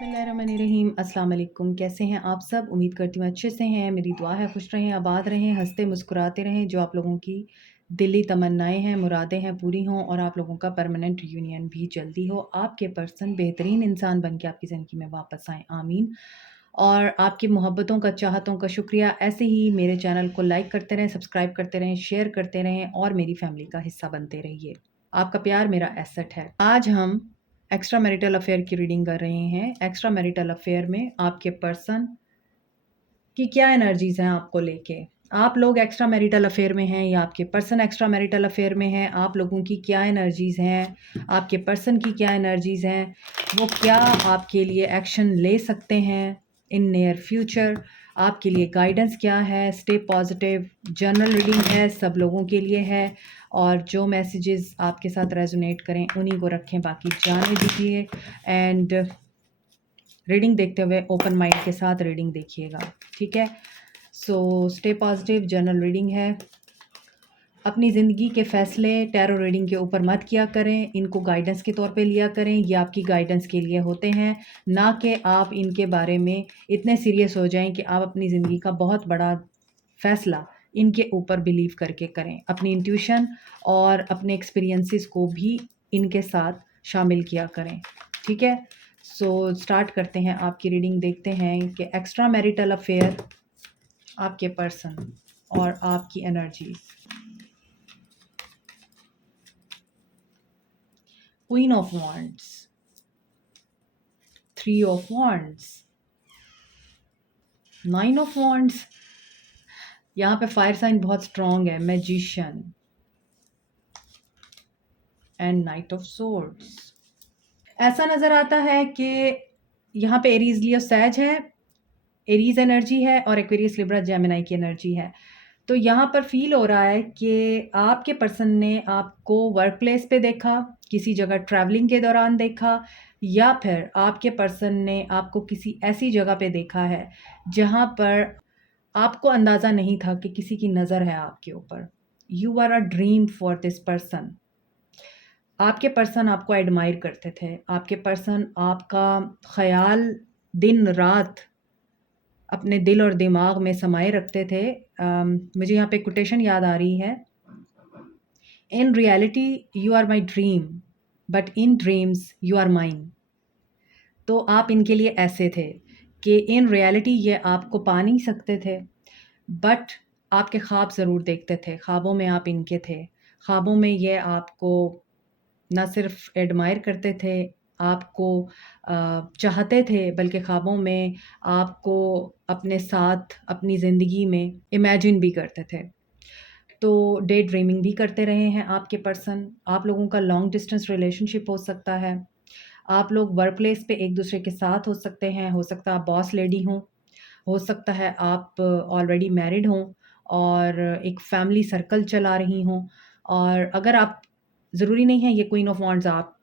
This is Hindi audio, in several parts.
बिस्मिल्लाहिर्रहमानिर्रहीम। अस्सलाम वालेकुम। कैसे हैं आप सब? उम्मीद करती हूँ अच्छे से हैं। मेरी दुआ है खुश रहें, आबाद रहें, हंसते मुस्कुराते रहें। जो आप लोगों की दिली तमन्नाएं हैं, मुरादें हैं, पूरी हों और आप लोगों का परमानेंट यूनियन भी जल्दी हो। आपके पर्सन बेहतरीन इंसान बन के आपकी ज़िंदगी में वापस आएँ, आमीन। और आपकी मोहब्बतों का, चाहतों का शुक्रिया। ऐसे ही मेरे चैनल को लाइक करते रहें, सब्सक्राइब करते रहें, शेयर करते रहें और मेरी फैमिली का हिस्सा बनते रहिए। आपका प्यार मेरा एसेट है। आज हम एक्स्ट्रा मैरिटल अफेयर की रीडिंग कर रहे हैं। एक्स्ट्रा मैरिटल अफेयर में आपके पर्सन की क्या एनर्जीज हैं आपको लेके। आप लोग एक्स्ट्रा मैरिटल अफेयर में हैं या आपके पर्सन एक्स्ट्रा मैरिटल अफेयर में हैं, आप लोगों की क्या एनर्जीज हैं, आपके पर्सन की क्या एनर्जीज हैं, वो क्या आपके लिए एक्शन ले सकते हैं इन नियर फ्यूचर, आपके लिए गाइडेंस क्या है। Stay positive. जनरल रीडिंग है, सब लोगों के लिए है और जो मैसेजेस आपके साथ रेजोनेट करें उन्हीं को रखें, बाकी जाने दीजिए। एंड रीडिंग देखते हुए ओपन माइंड के साथ रीडिंग देखिएगा, ठीक है। So stay positive. General reading है। अपनी ज़िंदगी के फ़ैसले टैरो रीडिंग के ऊपर मत किया करें, इनको गाइडेंस के तौर पे लिया करें। ये आपकी गाइडेंस के लिए होते हैं, ना कि आप इनके बारे में इतने सीरियस हो जाएं कि आप अपनी ज़िंदगी का बहुत बड़ा फ़ैसला इनके ऊपर बिलीव करके करें। अपनी इंट्यूशन और अपने एक्सपीरियंसेस को भी इनके साथ शामिल किया करें, ठीक है। सो स्टार्ट करते हैं आपकी रीडिंग। देखते हैं कि एक्स्ट्रा मैरिटल अफेयर, आपके पर्सन और आपकी energies. Queen of wands, three of wands, nine of wands. यहाँ पे फायर साइन बहुत स्ट्रॉन्ग है। Magician and night of swords. ऐसा नज़र आता है कि यहाँ पे एरीज लियो सैज है, एरीज एनर्जी है और एक्वेरियस लिब्रा जेमिनी की एनर्जी है। तो यहाँ पर फील हो रहा है कि आपके पर्सन ने आपको वर्क प्लेस पे देखा, किसी जगह ट्रैवलिंग के दौरान देखा, या फिर आपके पर्सन ने आपको किसी ऐसी जगह पे देखा है जहाँ पर आपको अंदाज़ा नहीं था कि किसी की नज़र है आपके ऊपर। You are a dream for this person. आपके पर्सन आपको एडमायर करते थे। आपके पर्सन आपका ख़याल दिन रात अपने दिल और दिमाग में समाये रखते थे। मुझे यहाँ पे कोटेशन याद आ रही है, in reality you are my dream but in dreams you are mine. तो आप इनके लिए ऐसे थे कि इन रियलिटी ये आपको पा नहीं सकते थे, बट आपके ख्वाब ज़रूर देखते थे। ख्वाबों में आप इनके थे। ख्वाबों में ये आपको ना सिर्फ एडमायर करते थे, आपको चाहते थे, बल्कि ख्वाबों में आपको अपने साथ अपनी ज़िंदगी में इमेजिन भी करते थे। तो डे ड्रीमिंग भी करते रहे हैं आपके पर्सन। आप लोगों का लॉन्ग डिस्टेंस रिलेशनशिप हो सकता है। आप लोग वर्क प्लेस पे एक दूसरे के साथ हो सकते हैं। हो सकता है आप बॉस लेडी हों, हो सकता है आप ऑलरेडी मैरिड हों और एक फैमिली सर्कल चला रही हों। और अगर आप, ज़रूरी नहीं है ये क्वीन ऑफ वॉन्ड्स आप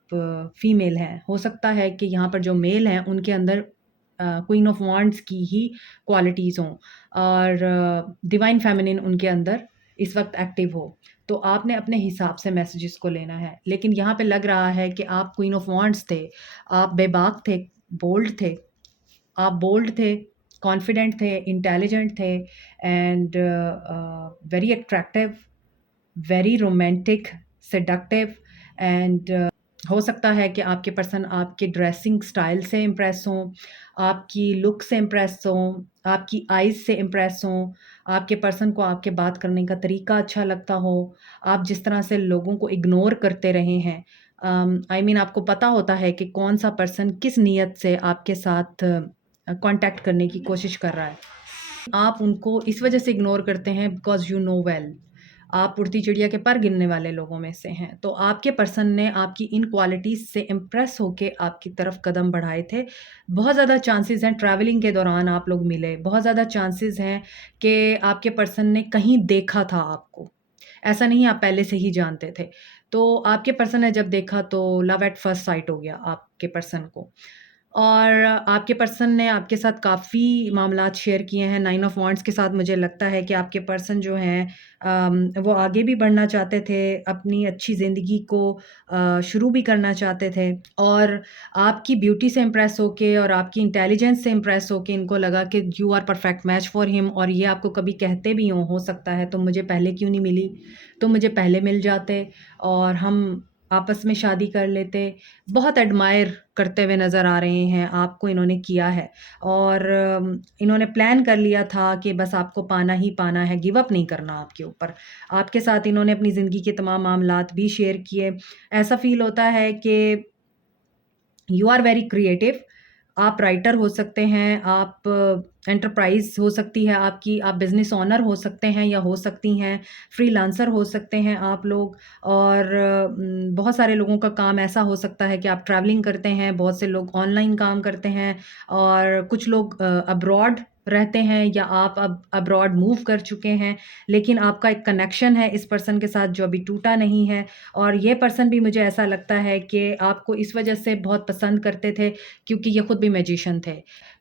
फीमेल हैं, हो सकता है कि यहाँ पर जो मेल हैं उनके अंदर क्वीन ऑफ वॉन्ड्स की ही क्वालिटीज़ हों और डिवाइन फेमिनिन उनके अंदर इस वक्त एक्टिव हो। तो आपने अपने हिसाब से मैसेजेस को लेना है। लेकिन यहाँ पे लग रहा है कि आप क्वीन ऑफ वॉन्ड्स थे, आप बेबाक थे, बोल्ड थे। आप बोल्ड थे, कॉन्फिडेंट थे, इंटेलिजेंट थे and very attractive, very romantic, seductive and हो सकता है कि आपके पर्सन आपके ड्रेसिंग स्टाइल से इम्प्रेस हों, आपकी लुक से इम्प्रेस हों, आपकी आइज़ से इम्प्रेस हों, आपके पर्सन को आपके बात करने का तरीका अच्छा लगता हो, आप जिस तरह से लोगों को इग्नोर करते रहे हैं। आपको पता होता है कि कौन सा पर्सन किस नीयत से आपके साथ कांटेक्ट करने की कोशिश कर रहा है। आप उनको इस वजह से इग्नोर करते हैं बिकॉज़ यू नो वेल, आप उड़ती चिड़िया के पर गिनने वाले लोगों में से हैं। तो आपके पर्सन ने आपकी इन क्वालिटीज़ से इम्प्रेस होके आपकी तरफ कदम बढ़ाए थे। बहुत ज़्यादा चांसेस हैं ट्रैवलिंग के दौरान आप लोग मिले। बहुत ज़्यादा चांसेस हैं कि आपके पर्सन ने कहीं देखा था आपको। ऐसा नहीं आप पहले से ही जानते थे। तो आपके पर्सन ने जब देखा तो लव एट फर्स्ट साइट हो गया आपके पर्सन को। और आपके पर्सन ने आपके साथ काफ़ी मामलात शेयर किए हैं। 9 ऑफ वांड्स के साथ मुझे लगता है कि आपके पर्सन जो हैं वो आगे भी बढ़ना चाहते थे, अपनी अच्छी ज़िंदगी को शुरू भी करना चाहते थे और आपकी ब्यूटी से इम्प्रेस होके और आपकी इंटेलिजेंस से इम्प्रेस होके इनको लगा कि you are perfect match for him, और ये आपको कभी कहते भी हों, हो सकता है, तो मुझे पहले क्यों नहीं मिली? तो मुझे पहले मिल जाते और हम आपस में शादी कर लेते। बहुत एडमायर करते हुए नज़र आ रहे हैं, आपको इन्होंने किया है और इन्होंने प्लान कर लिया था कि बस आपको पाना ही पाना है, गिव अप नहीं करना आपके ऊपर। आपके साथ इन्होंने अपनी ज़िंदगी के तमाम मामलात भी शेयर किए। ऐसा फ़ील होता है कि यू आर वेरी क्रिएटिव। आप राइटर हो सकते हैं, आप एंटरप्राइज़ हो सकती है आपकी, आप बिज़नेस ओनर हो सकते हैं या हो सकती हैं, फ्रीलांसर हो सकते हैं आप लोग और बहुत सारे लोगों का काम ऐसा हो सकता है कि आप ट्रैवलिंग करते हैं, बहुत से लोग ऑनलाइन काम करते हैं और कुछ लोग अब्रॉड रहते हैं या आप अब अब्रॉड मूव कर चुके हैं, लेकिन आपका एक कनेक्शन है इस पर्सन के साथ जो अभी टूटा नहीं है और ये पर्सन भी मुझे ऐसा लगता है कि आपको इस वजह से बहुत पसंद करते थे क्योंकि ये खुद भी मैजिशियन थे।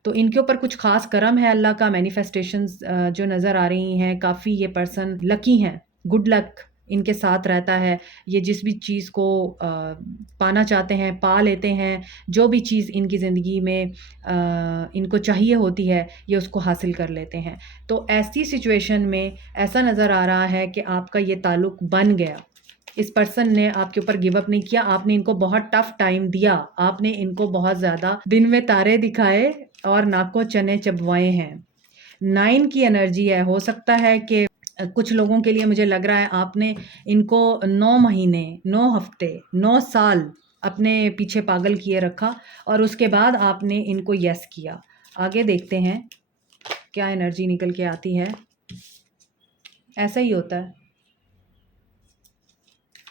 तो इनके ऊपर कुछ ख़ास करम है अल्लाह का, मैनिफेस्टेशंस जो नज़र आ रही हैं, काफ़ी ये पर्सन लकी हैं, गुड लक इनके साथ रहता है। ये जिस भी चीज़ को पाना चाहते हैं, पा लेते हैं, जो भी चीज़ इनकी ज़िंदगी में इनको चाहिए होती है, ये उसको हासिल कर लेते हैं। तो ऐसी सिचुएशन में ऐसा नज़र आ रहा है कि आपका ये ताल्लुक बन गया। इस पर्सन ने आपके ऊपर गिव अप नहीं किया, आपने इनको बहुत टफ टाइम दिया, आपने इनको बहुत ज़्यादा दिन में तारे दिखाए और नाको चने चबवाए हैं। 9 की एनर्जी है, हो सकता है कि कुछ लोगों के लिए मुझे लग रहा है आपने इनको 9 महीने, 9 हफ्ते, 9 साल अपने पीछे पागल किए रखा और उसके बाद आपने इनको येस किया। आगे देखते हैं क्या एनर्जी निकल के आती है। ऐसा ही होता है,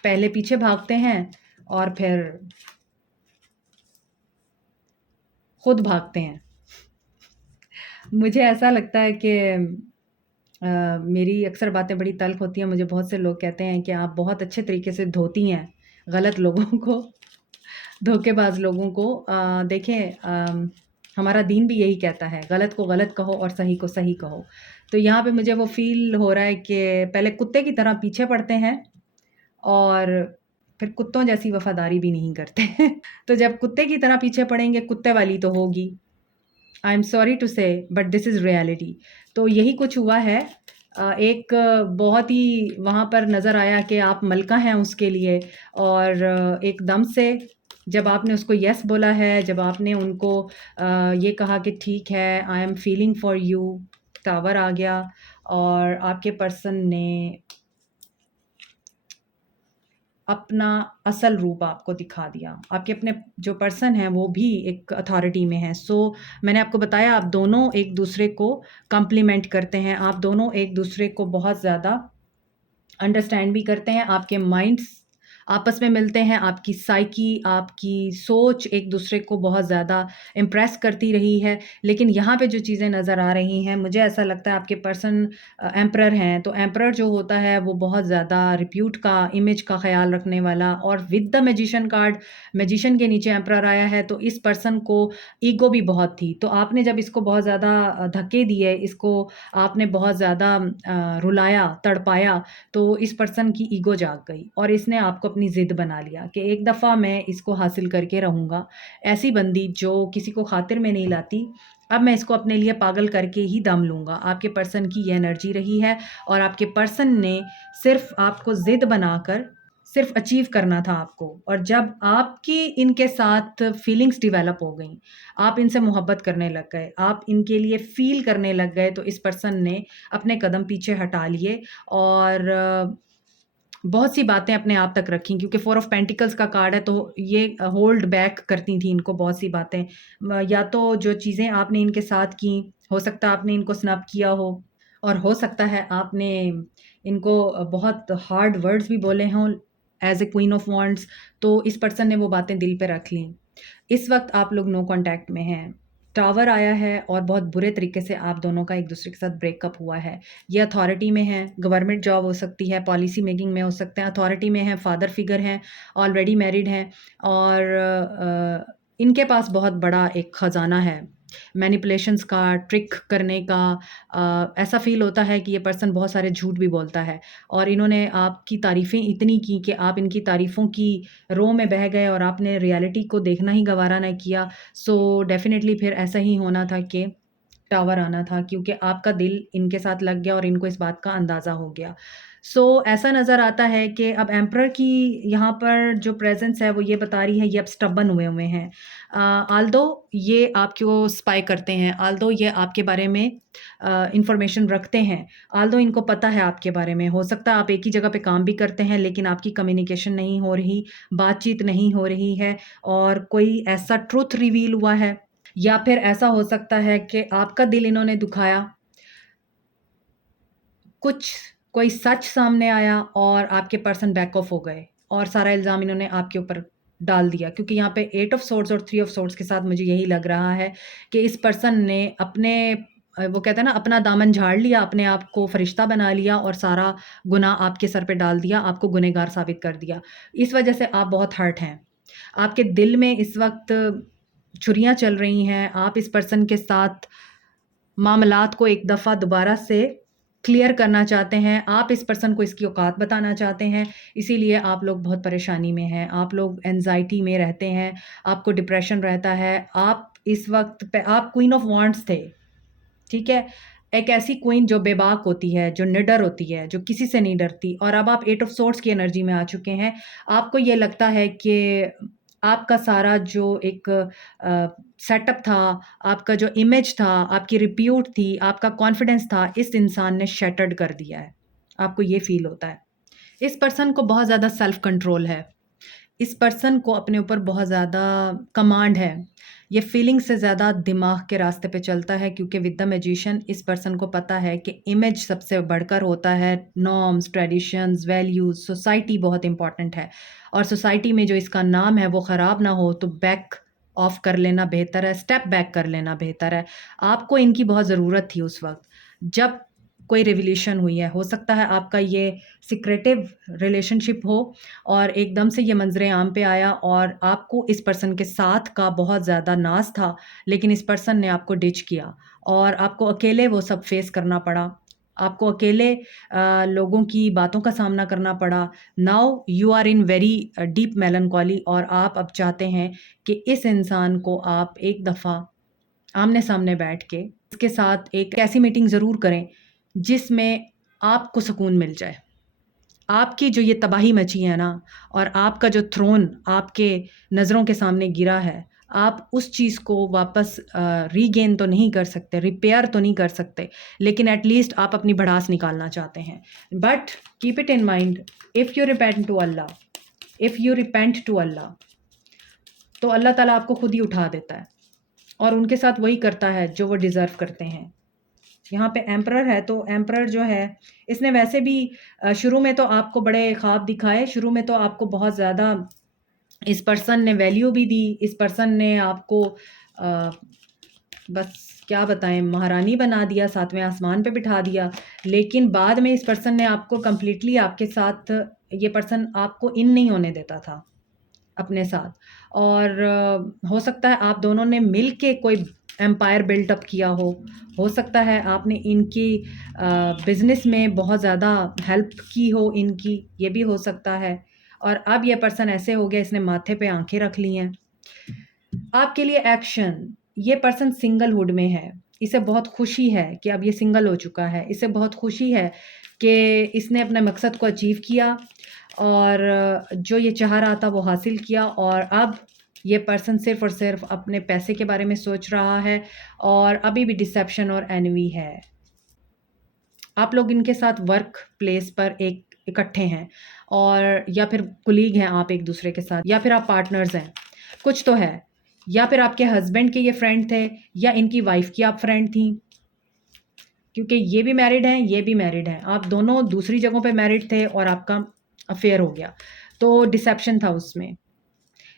पहले पीछे भागते हैं और फिर खुद भागते हैं। मुझे ऐसा लगता है कि मेरी अक्सर बातें बड़ी तल्ख़ होती हैं। मुझे बहुत से लोग कहते हैं कि आप बहुत अच्छे तरीके से धोती हैं गलत लोगों को, धोखेबाज़ लोगों को। देखें, हमारा दीन भी यही कहता है, गलत को गलत कहो और सही को सही कहो। तो यहाँ पे मुझे वो फ़ील हो रहा है कि पहले कुत्ते की तरह पीछे पड़ते हैं और फिर कुत्तों जैसी वफ़ादारी भी नहीं करते। तो जब कुत्ते की तरह पीछे पड़ेंगे, कुत्ते वाली तो होगी। आई एम सॉरी टू से बट दिस इज़ रियलिटी। तो यही कुछ हुआ है। एक बहुत ही वहाँ पर नज़र आया कि आप मलका हैं उसके लिए और एकदम से जब आपने उसको येस बोला है, जब आपने उनको ये कहा कि ठीक है, I am feeling for you, tower आ गया और आपके पर्सन ने अपना असल रूप आपको दिखा दिया। आपके अपने जो पर्सन हैं वो भी एक अथॉरिटी में हैं। सो मैंने आपको बताया आप दोनों एक-दूसरे को कॉम्प्लीमेंट करते हैं, आप दोनों एक-दूसरे को बहुत ज़्यादा अंडरस्टैंड भी करते हैं, आपके माइंड्स आपस में मिलते हैं, आपकी साइकी, आपकी सोच एक-दूसरे को बहुत ज़्यादा इम्प्रेस करती रही है। लेकिन यहाँ पे जो चीज़ें नज़र आ रही हैं, मुझे ऐसा लगता है आपके पर्सन एम्परर हैं, तो एम्परर जो होता है वो बहुत ज़्यादा रिप्यूट का, इमेज का ख़्याल रखने वाला और with the magician card, magician के नीचे एम्परर आया है, तो इस पर्सन को ईगो भी बहुत थी। तो आपने जब इसको बहुत ज़्यादा धक्के दिए, इसको आपने बहुत ज़्यादा रुलाया, तड़पाया, तो इस पर्सन की ईगो जाग गई और इसने आपको अपनी ज़िद बना लिया कि एक दफ़ा मैं इसको हासिल करके रहूँगा। ऐसी बंदी जो किसी को खातिर में नहीं लाती, अब मैं इसको अपने लिए पागल करके ही दम लूँगा। आपके पर्सन की ये एनर्जी रही है और आपके पर्सन ने सिर्फ़ आपको ज़िद बनाकर सिर्फ़ अचीव करना था आपको और जब आपकी इनके साथ फीलिंग्स डेवलप हो गईं, आप इनसे मोहब्बत करने लग गए, आप इनके लिए फ़ील करने लग गए, तो इस पर्सन ने अपने कदम पीछे हटा लिए और बहुत सी बातें अपने आप तक रखी क्योंकि 4 ऑफ पेंटिकल्स का कार्ड है तो ये होल्ड बैक करती थी इनको बहुत सी बातें। या तो जो चीज़ें आपने इनके साथ की, हो सकता है आपने इनको स्नब किया हो और हो सकता है आपने इनको बहुत हार्ड वर्ड्स भी बोले हों as a queen of wands, तो इस पर्सन ने वो बातें दिल पे रख लीं। इस वक़्त आप लोग नो कॉन्टैक्ट में हैं। टावर आया है और बहुत बुरे तरीके से आप दोनों का एक-दूसरे के साथ ब्रेकअप हुआ है। ये अथॉरिटी में हैं, गवर्नमेंट जॉब हो सकती है, पॉलिसी मेकिंग में हो सकते हैं, अथॉरिटी में हैं, फादर फिगर हैं, ऑलरेडी मैरिड हैं और इनके पास बहुत बड़ा एक ख़ज़ाना है मैनिपुलेशंस का, ट्रिक करने का। ऐसा फ़ील होता है कि ये पर्सन बहुत सारे झूठ भी बोलता है और इन्होंने आपकी तारीफ़ें इतनी की कि आप इनकी तारीफ़ों की रो में बह गए और आपने रियलिटी को देखना ही गवारा ना किया। सो डेफ़िनेटली फिर ऐसा ही होना था कि टावर आना था, क्योंकि आपका दिल इनके साथ लग गया और इनको इस बात का अंदाज़ा हो गया। सो ऐसा नज़र आता है कि अब एम्परर की यहाँ पर जो प्रेज़ेंस है वो ये बता रही है ये अब स्टबर्न हुए हुए हैं। ऑल्दो ये आपको स्पाई करते हैं, ऑल्दो ये आपके बारे में इन्फॉर्मेशन रखते हैं, ऑल्दो इनको पता है आपके बारे में। हो सकता है आप एक ही जगह पे काम भी करते हैं लेकिन आपकी कम्युनिकेशन नहीं हो रही, बातचीत नहीं हो रही है और कोई ऐसा ट्रुथ रिवील हुआ है, या फिर ऐसा हो सकता है कि आपका दिल इन्होंने दुखाया, कुछ कोई सच सामने आया और आपके पर्सन बैक ऑफ हो गए और सारा इल्ज़ाम इन्होंने आपके ऊपर डाल दिया। क्योंकि यहाँ पे 8 ऑफ सोर्ड्स और 3 ऑफ सोर्ड्स के साथ मुझे यही लग रहा है कि इस पर्सन ने अपने वो कहते हैं ना, अपना दामन झाड़ लिया, अपने आप को फरिश्ता बना लिया और सारा गुनाह आपके सर पे डाल दिया, आपको गुनहगार साबित कर दिया। इस वजह से आप बहुत हर्ट हैं। आपके दिल में इस वक़्त छुरियाँ चल रही हैं। आप इस पर्सन के साथ मामलात को एक दफ़ा दोबारा से क्लियर करना चाहते हैं। आप इस पर्सन को इसकी औकात बताना चाहते हैं, इसीलिए आप लोग बहुत परेशानी में हैं। आप लोग एंग्ज़ायटी में रहते हैं, आपको डिप्रेशन रहता है। आप इस वक़्त पे आप क्वीन ऑफ वांड्स थे, ठीक है? एक ऐसी क्वीन जो बेबाक होती है, जो निडर होती है, जो किसी से नहीं डरती, और अब आप 8 ऑफ सोर्ड्स की एनर्जी में आ चुके हैं। आपको ये लगता है कि आपका सारा जो एक सेटअप था, आपका जो इमेज था, आपकी रिप्यूट थी, आपका कॉन्फिडेंस था, इस इंसान ने शैटर्ड कर दिया है। आपको ये फ़ील होता है। इस पर्सन को बहुत ज़्यादा सेल्फ कंट्रोल है। इस पर्सन को अपने ऊपर बहुत ज़्यादा कमांड है। ये फीलिंग से ज़्यादा दिमाग के रास्ते पे चलता है, क्योंकि विद द मैजिशियन इस पर्सन को पता है कि इमेज सबसे बढ़कर होता है। नॉर्म्स, ट्रेडिशंस, वैल्यूज़, सोसाइटी बहुत इम्पोर्टेंट है और सोसाइटी में जो इसका नाम है वो ख़राब ना हो तो बैक ऑफ कर लेना बेहतर है, स्टेप बैक कर लेना बेहतर है। आपको इनकी बहुत ज़रूरत थी उस वक़्त जब कोई रिवॉल्यूशन हुई है। हो सकता है आपका ये सीक्रेटिव रिलेशनशिप हो और एकदम से ये मंज़रे आम पे आया और आपको इस पर्सन के साथ का बहुत ज़्यादा नाज़ था, लेकिन इस पर्सन ने आपको डिच किया और आपको अकेले वो सब फ़ेस करना पड़ा। आपको अकेले लोगों की बातों का सामना करना पड़ा। Now you are in very deep melancholy और आप अब चाहते हैं कि इस इंसान को आप एक दफ़ा आमने-सामने बैठ के इसके साथ एक ऐसी मीटिंग ज़रूर करें, जिसमें आपको सुकून मिल जाए। आपकी जो ये तबाही मची है ना, और आपका जो थ्रोन आपके नज़रों के सामने गिरा है, आप उस चीज़ को वापस रीगेन तो नहीं कर सकते, रिपेयर तो नहीं कर सकते, लेकिन एट लीस्ट आप अपनी भड़ास निकालना चाहते हैं। But keep it in mind, if you repent to Allah, if you repent to Allah, तो अल्लाह ताला आपको खुद ही उठा देता है और उनके साथ वही करता है जो वो डिज़र्व करते हैं। यहाँ पे एम्परर है, तो एम्परर जो है इसने वैसे भी शुरू में तो आपको बड़े ख्वाब दिखाए, शुरू में तो आपको बहुत ज़्यादा इस पर्सन ने वैल्यू भी दी, इस पर्सन ने आपको बस क्या बताएं, महारानी बना दिया, सातवें आसमान पे बिठा दिया। लेकिन बाद में इस पर्सन ने आपको कम्प्लीटली आपके साथ, ये पर्सन आपको इन नहीं होने देता था अपने साथ, और हो सकता है आप दोनों ने मिल के कोई एम्पायर बिल्ट अप किया हो सकता है आपने इनकी बिज़नेस में बहुत ज़्यादा हेल्प की हो इनकी, ये भी हो सकता है। और अब ये पर्सन ऐसे हो गया, इसने माथे पे आंखें रख ली हैं। आपके लिए एक्शन, ये पर्सन सिंगलहुड में है, इसे बहुत खुशी है कि अब ये सिंगल हो चुका है, इसे बहुत खुशी है कि इसने अपने मकसद को अचीव किया और जो ये चाह रहा था वो हासिल किया, और अब ये पर्सन सिर्फ़ और सिर्फ़ अपने पैसे के बारे में सोच रहा है और अभी भी डिसेप्शन और एनवी है। आप लोग इनके साथ वर्क प्लेस पर एक इकट्ठे हैं, और या फिर कुलीग हैं आप एक-दूसरे के साथ, या फिर आप पार्टनर्स हैं, कुछ तो है। या फिर आपके हस्बैंड के ये फ्रेंड थे या इनकी वाइफ़ की आप फ्रेंड थीं, क्योंकि ये भी मैरिड हैं, ये भी मैरिड हैं। आप दोनों दूसरी जगहों पे मैरिड थे और आपका अफ़ेयर हो गया, तो डिसेप्शन था उसमें।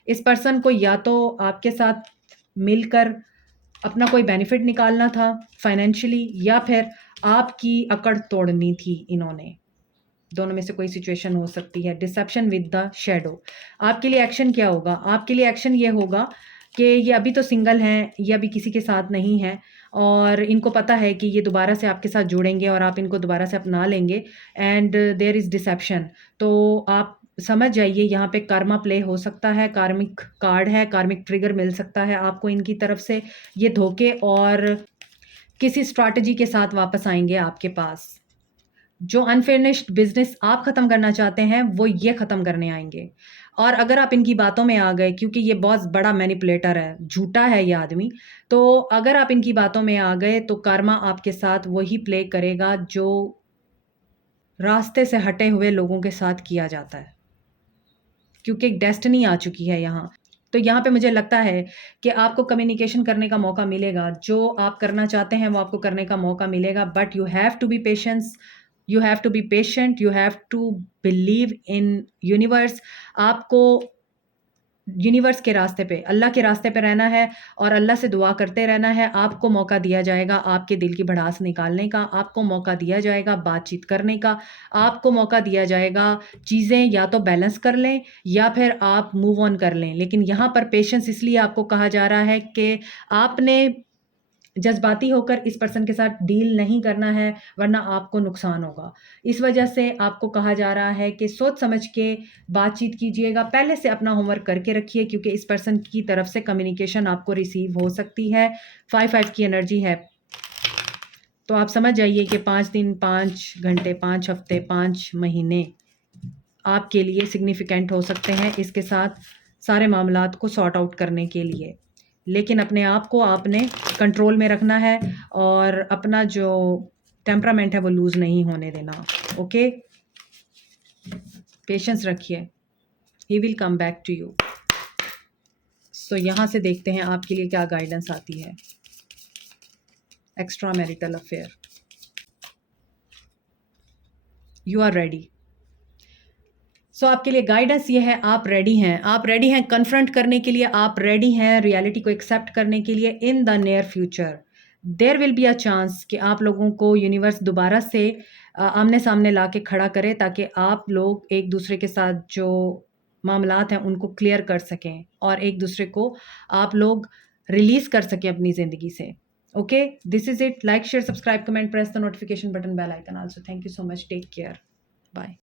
इस पर्सन को या तो आपके साथ मिलकर अपना कोई बेनिफिट निकालना था फाइनेंशियली, या फिर आपकी अकड़ तोड़नी थी इन्होंने। दोनों में से कोई सिचुएशन हो सकती है। Deception with the shadow. आपके लिए एक्शन क्या होगा? आपके लिए एक्शन ये होगा कि ये अभी तो सिंगल हैं, ये अभी किसी के साथ नहीं हैं और इनको पता है कि ये दोबारा से आपके साथ जुड़ेंगे और आप इनको दोबारा से अपना लेंगे एंड देयर इज़ डिसेप्शन। तो आप समझ जाइए यहाँ पे कर्मा प्ले हो सकता है, कार्मिक कार्ड है, कार्मिक ट्रिगर मिल सकता है आपको इनकी तरफ से। ये धोखे और किसी स्ट्रैटेजी के साथ वापस आएँगे आपके पास। जो अनफिनिश्ड बिज़नेस आप ख़त्म करना चाहते हैं, वो ये ख़त्म करने आएँगे। और अगर आप इनकी बातों में आ गए, क्योंकि ये बहुत बड़ा मैनिपुलेटर है, झूठा है ये आदमी, तो अगर आप इनकी बातों में आ गए, तो कर्मा आपके साथ वही प्ले करेगा जो रास्ते से हटे हुए लोगों के साथ किया जाता है। क्योंकि एक डेस्टिनी आ चुकी है यहाँ। तो यहाँ पे मुझे लगता है कि आपको कम्युनिकेशन करने का मौका मिलेगा। जो आप करना चाहते हैं, वो आपको करने का मौका मिलेगा, but you have to be patience, you have to be patient, you have to believe in universe. आपको यूनिवर्स के रास्ते पे, अल्लाह के रास्ते पे रहना है और अल्लाह से दुआ करते रहना है। आपको मौका दिया जाएगा आपके दिल की भड़ास निकालने का, आपको मौका दिया जाएगा बातचीत करने का, आपको मौका दिया जाएगा चीज़ें या तो बैलेंस कर लें या फिर आप मूव ऑन कर लें। लेकिन यहाँ पर पेशेंस इसलिए आपको कहा जा रहा है कि आपने जज़्बाती होकर इस पर्सन के साथ डील नहीं करना है, वरना आपको नुकसान होगा। इस वजह से आपको कहा जा रहा है कि सोच समझ के बातचीत कीजिएगा। पहले से अपना होमवर्क करके रखिए क्योंकि इस पर्सन की तरफ से कम्युनिकेशन आपको रिसीव हो सकती है। 5-5 की एनर्जी है। तो आप समझ जाइए कि 5 दिन, 5 घंटे, 5 हफ्ते, 5 महीने आपके लिए सिग्निफिकेंट हो सकते हैं इसके साथ सारे मामलात को सॉर्ट आउट करने के लिए। लेकिन अपने आप को आपने कंट्रोल में रखना है और अपना जो टेम्परामेंट है वो लूज़ नहीं होने देना। ओके? पेशेंस रखिए। He will come back to you. So यहाँ से देखते हैं आपके लिए क्या गाइडेंस आती है। Extra marital affair. You are ready. So आपके लिए गाइडेंस ये है, आप रेडी हैं, आप रेडी हैं कन्फ्रंट करने के लिए, आप रेडी हैं रियलिटी को एक्सेप्ट करने के लिए। In the near future there will be a chance कि आप लोगों को यूनिवर्स दोबारा से आमने सामने ला के खड़ा करे ताकि आप लोग एक दूसरे के साथ जो मामलात हैं उनको क्लियर कर सकें और एक दूसरे को आप लोग रिलीज़ कर सकें अपनी ज़िंदगी से। Okay, this is it. Like, share, subscribe, comment, press the notification button, bell icon also. Thank you so much. Take care. Bye.